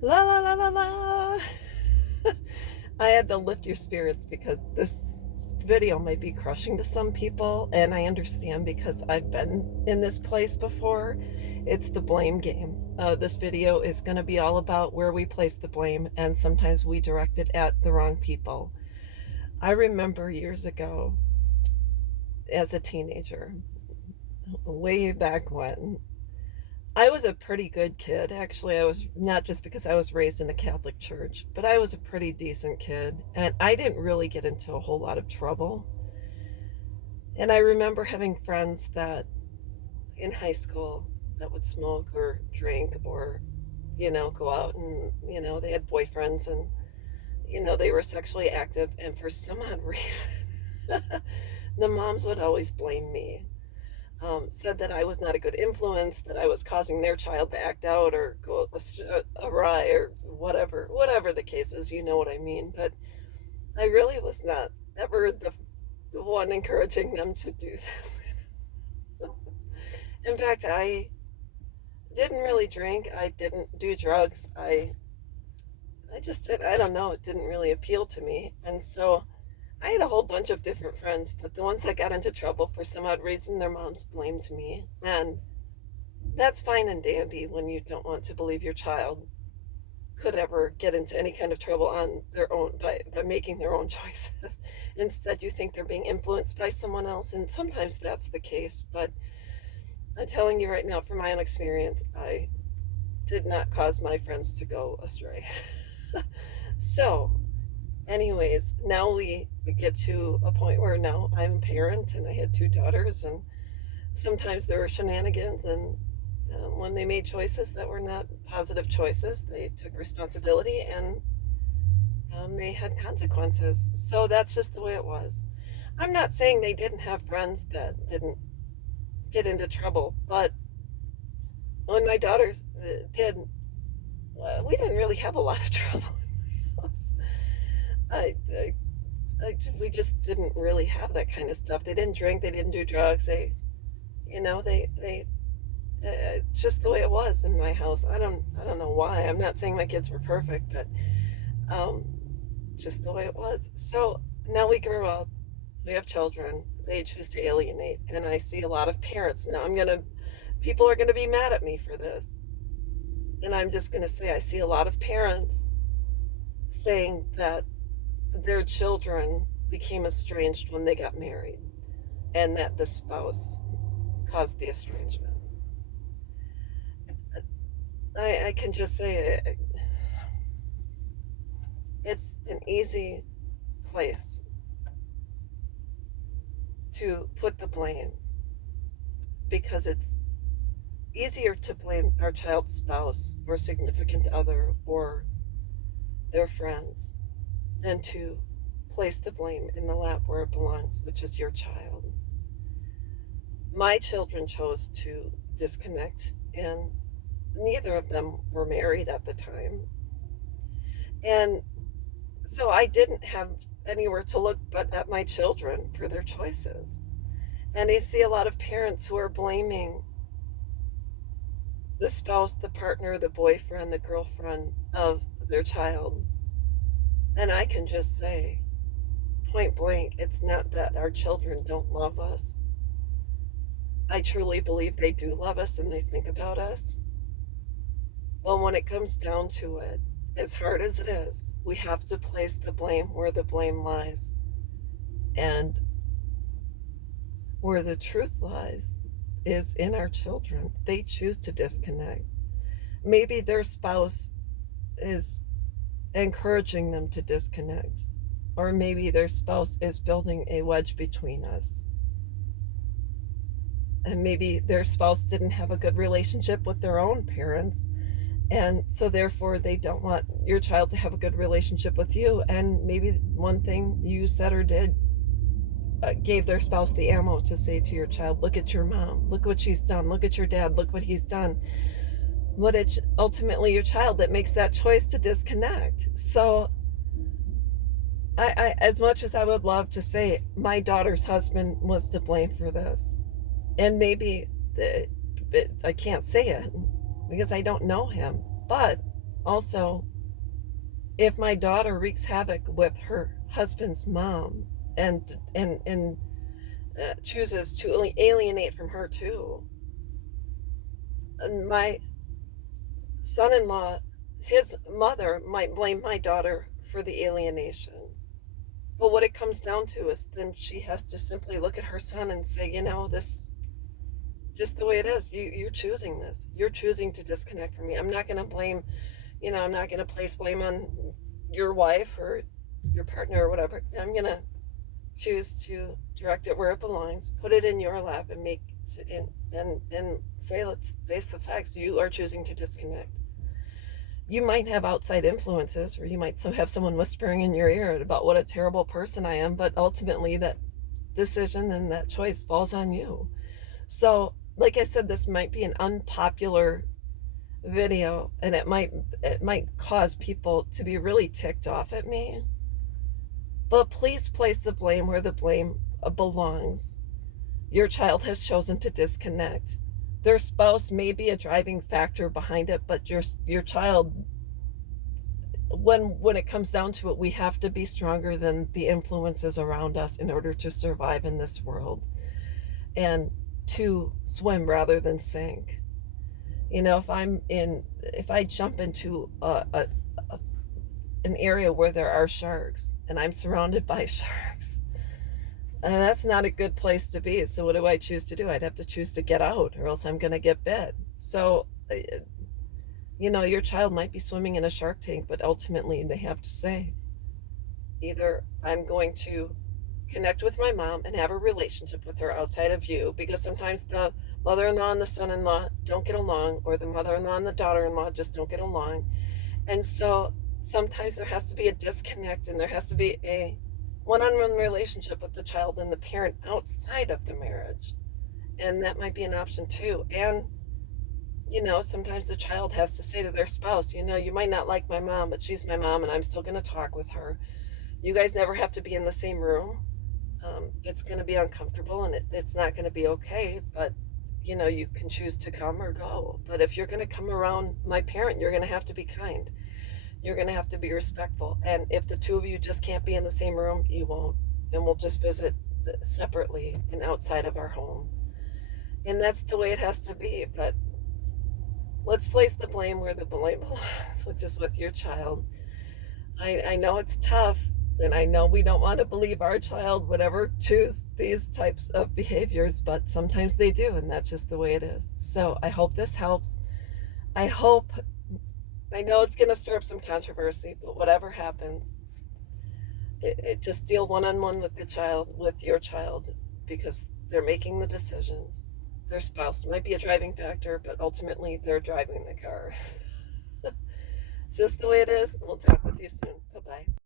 La la la la la. I had to lift your spirits because this video might be crushing to some people, and I understand because I've been in this place before. It's the blame game. This video is going to be all about where we place the blame, and sometimes we direct it at the wrong people. I remember years ago as a teenager, way back when, I was a pretty good kid. Actually, I was not just because I was raised in a Catholic church, but I was a pretty decent kid. And I didn't really get into a whole lot of trouble. And I remember having friends that in high school that would smoke or drink or, go out and, they had boyfriends and, they were sexually active. And for some odd reason, the moms would always blame me. Said that I was not a good influence, that I was causing their child to act out or go awry or whatever the case is, you know what I mean. But I really was not ever the one encouraging them to do this. In fact, I didn't really drink. I didn't do drugs. I just did. I don't know. It didn't really appeal to me, and so I had a whole bunch of different friends, but the ones that got into trouble for some odd reason, their moms blamed me. And that's fine and dandy when you don't want to believe your child could ever get into any kind of trouble on their own by making their own choices. Instead, you think they're being influenced by someone else, and sometimes that's the case. But I'm telling you right now, from my own experience, I did not cause my friends to go astray. So, anyways, now we get to a point where now I'm a parent and I had two daughters, and sometimes there were shenanigans. And when they made choices that were not positive choices, they took responsibility and they had consequences. So that's just the way it was. I'm not saying they didn't have friends that didn't get into trouble, but when my daughters did, we didn't really have a lot of trouble in my house. I, I, we just didn't really have that kind of stuff. They didn't drink. They didn't do drugs. They it's just the way it was in my house. I don't know why. I'm not saying my kids were perfect, but um, just the way it was. So now we grow up. We have children. They choose to alienate, and I see a lot of parents now. People are gonna be mad at me for this, and I'm just gonna say I see a lot of parents saying that their children became estranged when they got married, and that the spouse caused the estrangement. I can just say it's an easy place to put the blame because it's easier to blame our child's spouse or significant other or their friends than to place the blame in the lap where it belongs, which is your child. My children chose to disconnect, and neither of them were married at the time. And so I didn't have anywhere to look but at my children for their choices. And I see a lot of parents who are blaming the spouse, the partner, the boyfriend, the girlfriend of their child. And I can just say, point blank, it's not that our children don't love us. I truly believe they do love us and they think about us. Well, when it comes down to it, as hard as it is, we have to place the blame where the blame lies. And where the truth lies is in our children. They choose to disconnect. Maybe their spouse is encouraging them to disconnect, or maybe their spouse is building a wedge between us. And maybe their spouse didn't have a good relationship with their own parents, and so therefore they don't want your child to have a good relationship with you. And maybe one thing you said or did gave their spouse the ammo to say to your child, look at your mom, look what she's done, look at your dad, look what he's done. But it's ultimately your child that makes that choice to disconnect. So as much as I would love to say my daughter's husband was to blame for this, and maybe I can't say it because I don't know him, but Also, if my daughter wreaks havoc with her husband's mom and chooses to alienate from her too, and my son-in-law, his mother might blame my daughter for the alienation. But what it comes down to is then she has to simply look at her son and say, this just the way it is. You're choosing this. You're choosing to disconnect from me. I'm not going to blame, I'm not going to place blame on your wife or your partner or whatever. I'm going to choose to direct it where it belongs, put it in your lap, and and say, let's face the facts. You are choosing to disconnect. You might have outside influences, or you might have someone whispering in your ear about what a terrible person I am, but ultimately that decision and that choice falls on you. So, like I said, this might be an unpopular video, and it might cause people to be really ticked off at me. But please place the blame where the blame belongs. Your child has chosen to disconnect. Their spouse may be a driving factor behind it, but your child, when it comes down to it, we have to be stronger than the influences around us in order to survive in this world and to swim rather than sink. If I jump into an area where there are sharks and I'm surrounded by sharks, and that's not a good place to be. So what do I choose to do? I'd have to choose to get out, or else I'm going to get bit. So, your child might be swimming in a shark tank, but ultimately they have to say, either I'm going to connect with my mom and have a relationship with her outside of you, because sometimes the mother-in-law and the son-in-law don't get along, or the mother-in-law and the daughter-in-law just don't get along. And so sometimes there has to be a disconnect, and there has to be a one-on-one relationship with the child and the parent outside of the marriage. And that might be an option too. And sometimes the child has to say to their spouse, you might not like my mom, but she's my mom and I'm still going to talk with her. You guys never have to be in the same room. It's going to be uncomfortable, and it's not going to be okay, but you can choose to come or go. But if you're going to come around my parent, you're going to have to be kind. You're going to have to be respectful. And if the two of you just can't be in the same room, you won't. And we'll just visit separately and outside of our home. And that's the way it has to be. But let's place the blame where the blame belongs, which is with your child. I know it's tough, and I know we don't want to believe our child would ever choose these types of behaviors, but sometimes they do, and that's just the way it is. So I hope this helps. I know it's going to stir up some controversy, but whatever happens, it just deal one-on-one with your child, because they're making the decisions. Their spouse might be a driving factor, but ultimately they're driving the car. It's just the way it is. We'll talk with you soon. Bye-bye.